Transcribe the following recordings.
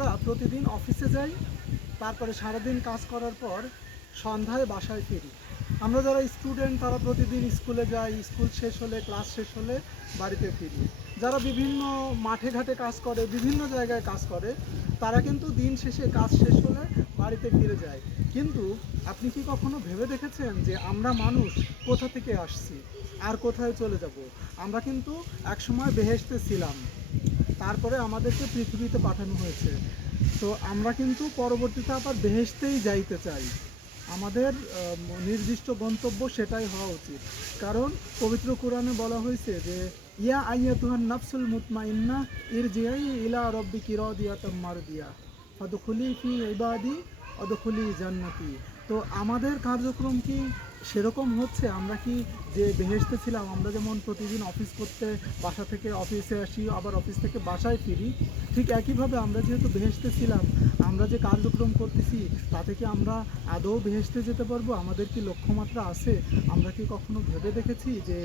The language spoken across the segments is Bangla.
আমরা প্রতিদিন অফিসে যাই, তারপরে সারাদিন কাজ করার পর সন্ধ্যায় বাসায় ফিরি। আমরা যারা স্টুডেন্ট তারা প্রতিদিন স্কুলে যাই, স্কুল শেষ হলে ক্লাস শেষ হলে বাড়িতে ফিরি। যারা বিভিন্ন মাঠে ঘাটে কাজ করে, বিভিন্ন জায়গায় কাজ করে, তারা কিন্তু দিন শেষে কাজ শেষ হলে বাড়িতে ফিরে যায়। কিন্তু আপনি কি কখনো ভেবে দেখেছেন যে আমরা মানুষ কোথা থেকে আসছি আর কোথায় চলে যাব? আমরা কিন্তু একসময় বেহেশতে ছিলাম, তারপরে আমাদেরকে পৃথিবীতে পাঠানো হয়েছে। তো আমরা কিন্তু পরবর্তীতে আবার বেহেশতেই যাইতে চাই। আমাদের নির্দিষ্ট গন্তব্য সেটাই হওয়া উচিত। কারণ পবিত্র কোরআনে বলা হয়েছে যে ইয়া আইয়াতুহান নাফসুল মুতমাইন্না ইরজিই ইলা রব্বিকি রাদিয়াতাম মারদিয়া ফাদখুলি ফি ইবাদি অদখুলি জান্নাতি। তো আমাদের কার্যক্রম কি সেরকম হচ্ছে? আমরা কি যে বেহেশতে ছিলাম, আমরা যেমন প্রতিদিন অফিস করতে বাসা থেকে অফিসে আসি, আবার অফিস থেকে বাসায় ফিরি, ঠিক একইভাবে আমরা যেহেতু বেহেশতে ছিলাম, আমরা যে কার্যক্রম করতেছি তাতে কি আমরা আদৌ বেহেশতে যেতে পারবো? আমাদের কি লক্ষ্যমাত্রা আছে? আমরা কি কখনো ভেবে দেখেছি যে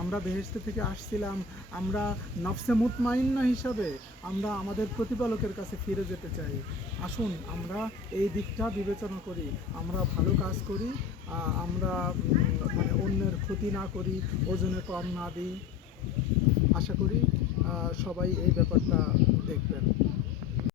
আমরা বেহেশতে থেকে আসছিলাম, আমরা নফসে মুতমাইন্না হিসাবে আমরা আমাদের প্রতিপালকের কাছে ফিরে যেতে চাই। আসুন আমরা এই দিকটা বিবেচনা করি, আমরা ভালো কাজ করি, আমরা মানে অন্যের ক্ষতি না করি, ওজনে কম না দিই। আশা করি সবাই এই ব্যাপারটা দেখবেন।